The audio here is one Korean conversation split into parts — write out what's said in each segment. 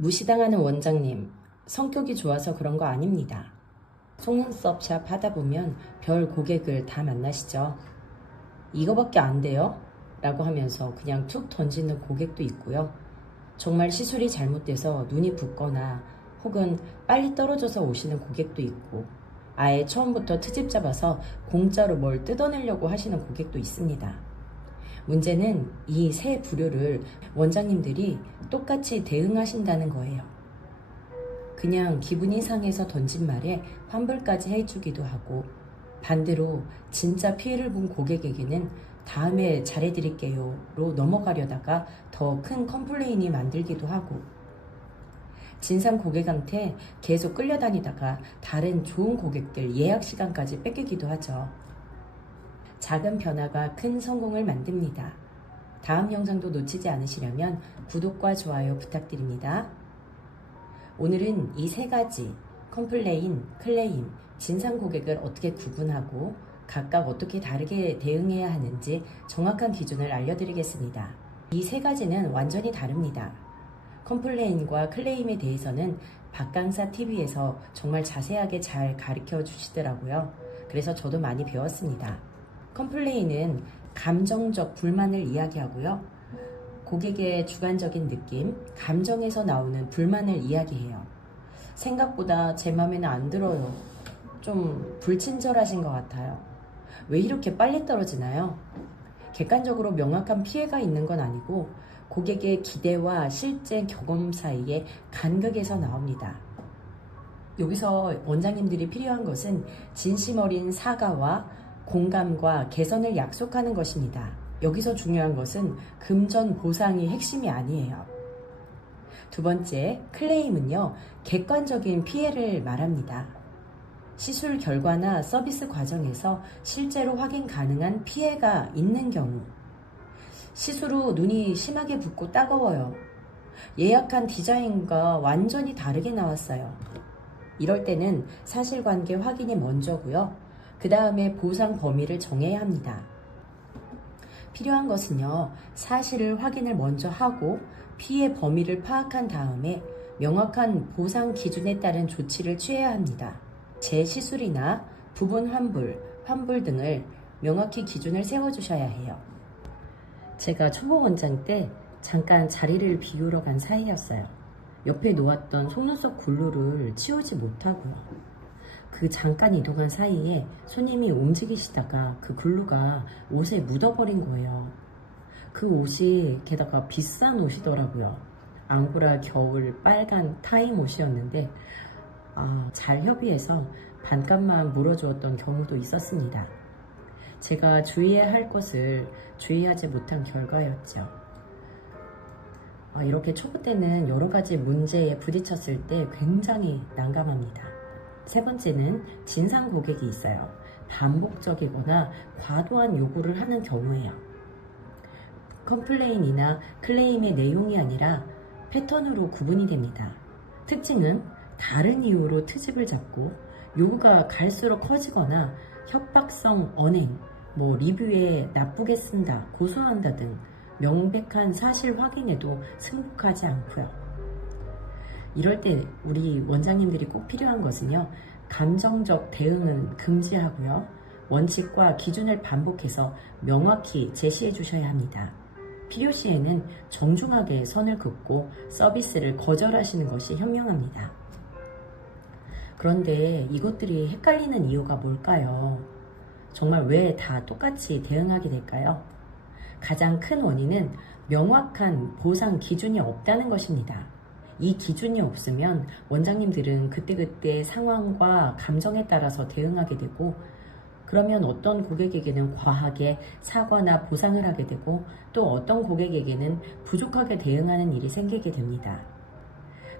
무시당하는 원장님, 성격이 좋아서 그런 거 아닙니다. 속눈썹 샵 하다 보면 별 고객을 다 만나시죠. 이거밖에 안 돼요? 라고 하면서 그냥 툭 던지는 고객도 있고요. 정말 시술이 잘못돼서 눈이 붓거나 혹은 빨리 떨어져서 오시는 고객도 있고, 아예 처음부터 트집 잡아서 공짜로 뭘 뜯어내려고 하시는 고객도 있습니다. 문제는 이 세 부류를 원장님들이 똑같이 대응하신다는 거예요. 그냥 기분이 상해서 던진 말에 환불까지 해주기도 하고, 반대로 진짜 피해를 본 고객에게는 다음에 잘해드릴게요로 넘어가려다가 더 큰 컴플레인이 만들기도 하고, 진상 고객한테 계속 끌려다니다가 다른 좋은 고객들 예약 시간까지 뺏기기도 하죠. 작은 변화가 큰 성공을 만듭니다. 다음 영상도 놓치지 않으시려면 구독과 좋아요 부탁드립니다. 오늘은 이 세 가지 컴플레인, 클레임, 진상 고객을 어떻게 구분하고 각각 어떻게 다르게 대응해야 하는지 정확한 기준을 알려드리겠습니다. 이 세 가지는 완전히 다릅니다. 컴플레인과 클레임에 대해서는 박강사 TV에서 정말 자세하게 잘 가르쳐 주시더라고요. 그래서 저도 많이 배웠습니다. 컴플레인은 감정적 불만을 이야기하고요. 고객의 주관적인 느낌, 감정에서 나오는 불만을 이야기해요. 생각보다 제 맘에는 안 들어요. 좀 불친절하신 것 같아요. 왜 이렇게 빨리 떨어지나요? 객관적으로 명확한 피해가 있는 건 아니고 고객의 기대와 실제 경험 사이에 간극에서 나옵니다. 여기서 원장님들이 필요한 것은 진심 어린 사과와 공감과 개선을 약속하는 것입니다. 여기서 중요한 것은 금전 보상이 핵심이 아니에요. 두 번째, 클레임은요, 객관적인 피해를 말합니다. 시술 결과나 서비스 과정에서 실제로 확인 가능한 피해가 있는 경우, 시술 후 눈이 심하게 붓고 따가워요. 예약한 디자인과 완전히 다르게 나왔어요. 이럴 때는 사실관계 확인이 먼저고요. 그 다음에 보상 범위를 정해야 합니다. 필요한 것은요, 사실을 확인을 먼저 하고 피해 범위를 파악한 다음에 명확한 보상 기준에 따른 조치를 취해야 합니다. 재시술이나 부분 환불 등을 명확히 기준을 세워주셔야 해요. 제가 초보 원장 때 잠깐 자리를 비우러 간 사이였어요. 옆에 놓았던 속눈썹 굴루를 치우지 못하고요. 그 잠깐 이동한 사이에 손님이 움직이시다가 그 글루가 옷에 묻어버린 거예요. 그 옷이 게다가 비싼 옷이더라고요. 앙고라 겨울 빨간 타임 옷이었는데 잘 협의해서 반값만 물어주었던 경우도 있었습니다. 제가 주의해야 할 것을 주의하지 못한 결과였죠. 이렇게 초보 때는 여러 가지 문제에 부딪혔을 때 굉장히 난감합니다. 세 번째는 진상 고객이 있어요. 반복적이거나 과도한 요구를 하는 경우예요. 컴플레인이나 클레임의 내용이 아니라 패턴으로 구분이 됩니다. 특징은 다른 이유로 트집을 잡고 요구가 갈수록 커지거나 협박성 언행, 리뷰에 나쁘게 쓴다, 고소한다 등 명백한 사실 확인에도 승복하지 않고요. 이럴 때 우리 원장님들이 꼭 필요한 것은요, 감정적 대응은 금지하고요, 원칙과 기준을 반복해서 명확히 제시해 주셔야 합니다. 필요시에는 정중하게 선을 긋고 서비스를 거절하시는 것이 현명합니다. 그런데 이것들이 헷갈리는 이유가 뭘까요? 정말 왜 다 똑같이 대응하게 될까요? 가장 큰 원인은 명확한 보상 기준이 없다는 것입니다. 이 기준이 없으면 원장님들은 그때그때 상황과 감정에 따라서 대응하게 되고, 그러면 어떤 고객에게는 과하게 사과나 보상을 하게 되고 또 어떤 고객에게는 부족하게 대응하는 일이 생기게 됩니다.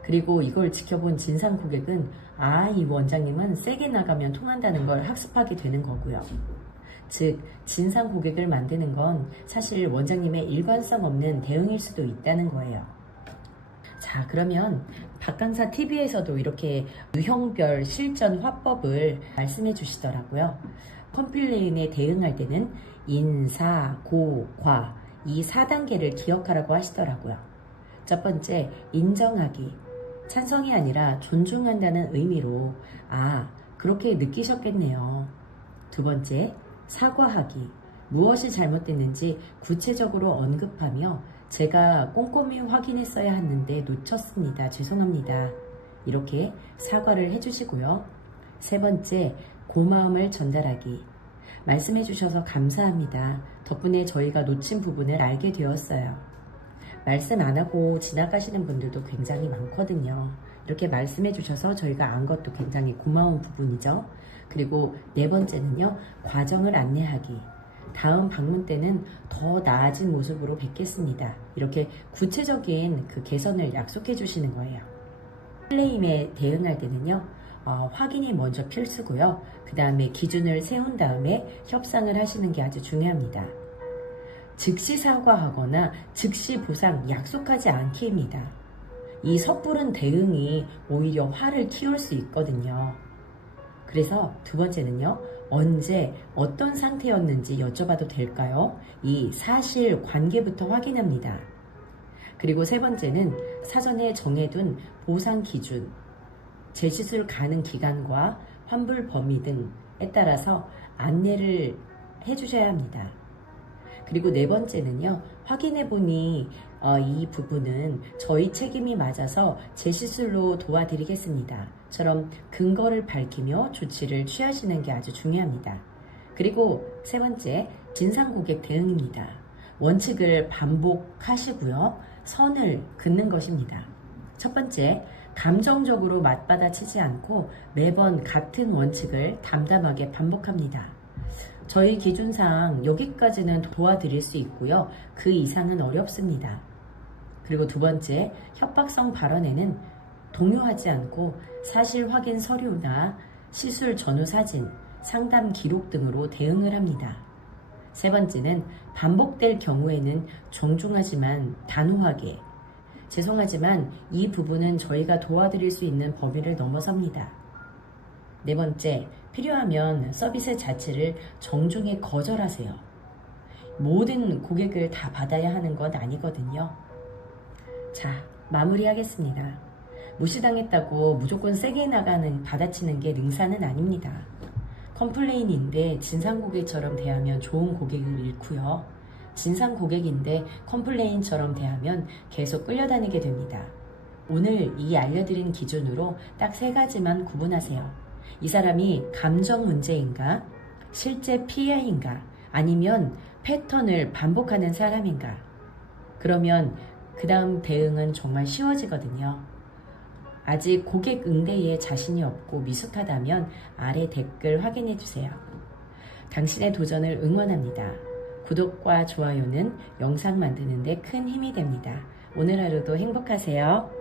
그리고 이걸 지켜본 진상 고객은 이 원장님은 세게 나가면 통한다는 걸 학습하게 되는 거고요. 즉, 진상 고객을 만드는 건 사실 원장님의 일관성 없는 대응일 수도 있다는 거예요. 자, 그러면 박강사 TV에서도 이렇게 유형별 실전 화법을 말씀해 주시더라고요. 컴플레인에 대응할 때는 인사, 고, 과 이 4단계를 기억하라고 하시더라고요. 첫 번째, 인정하기. 찬성이 아니라 존중한다는 의미로 그렇게 느끼셨겠네요. 두 번째, 사과하기. 무엇이 잘못됐는지 구체적으로 언급하며 제가 꼼꼼히 확인했어야 했는데 놓쳤습니다. 죄송합니다. 이렇게 사과를 해주시고요. 세 번째, 고마움을 전달하기. 말씀해 주셔서 감사합니다. 덕분에 저희가 놓친 부분을 알게 되었어요. 말씀 안 하고 지나가시는 분들도 굉장히 많거든요. 이렇게 말씀해 주셔서 저희가 안 것도 굉장히 고마운 부분이죠. 그리고 네 번째는요, 과정을 안내하기. 다음 방문 때는 더 나아진 모습으로 뵙겠습니다. 이렇게 구체적인 그 개선을 약속해 주시는 거예요. 클레임에 대응할 때는요, 확인이 먼저 필수고요. 그 다음에 기준을 세운 다음에 협상을 하시는 게 아주 중요합니다. 즉시 사과하거나 즉시 보상 약속하지 않기입니다. 이 섣부른 대응이 오히려 화를 키울 수 있거든요. 그래서 두 번째는요, 언제 어떤 상태였는지 여쭤봐도 될까요? 이 사실 관계부터 확인합니다. 그리고 세 번째는 사전에 정해둔 보상 기준, 재시술 가능 기간과 환불 범위 등에 따라서 안내를 해주셔야 합니다. 그리고 네 번째는요, 확인해보니 이 부분은 저희 책임이 맞아서 재시술로 도와드리겠습니다. 처럼 근거를 밝히며 조치를 취하시는 게 아주 중요합니다. 그리고 세 번째, 진상 고객 대응입니다. 원칙을 반복하시고요, 선을 긋는 것입니다. 첫 번째, 감정적으로 맞받아치지 않고 매번 같은 원칙을 담담하게 반복합니다. 저희 기준상 여기까지는 도와드릴 수 있고요. 그 이상은 어렵습니다. 그리고 두 번째, 협박성 발언에는 동요하지 않고 사실 확인 서류나 시술 전후 사진, 상담 기록 등으로 대응을 합니다. 세 번째는 반복될 경우에는 정중하지만 단호하게, 죄송하지만 이 부분은 저희가 도와드릴 수 있는 범위를 넘어섭니다. 네 번째, 필요하면 서비스 자체를 정중히 거절하세요. 모든 고객을 다 받아야 하는 건 아니거든요. 자, 마무리하겠습니다. 무시당했다고 무조건 세게 받아치는 게 능사는 아닙니다. 컴플레인인데 진상 고객처럼 대하면 좋은 고객을 잃고요. 진상 고객인데 컴플레인처럼 대하면 계속 끌려다니게 됩니다. 오늘 이 알려드린 기준으로 딱 3가지만 구분하세요. 이 사람이 감정 문제인가? 실제 피해인가? 아니면 패턴을 반복하는 사람인가? 그러면 그 다음 대응은 정말 쉬워지거든요. 아직 고객 응대에 자신이 없고 미숙하다면 아래 댓글 확인해주세요. 당신의 도전을 응원합니다. 구독과 좋아요는 영상 만드는 데 큰 힘이 됩니다. 오늘 하루도 행복하세요.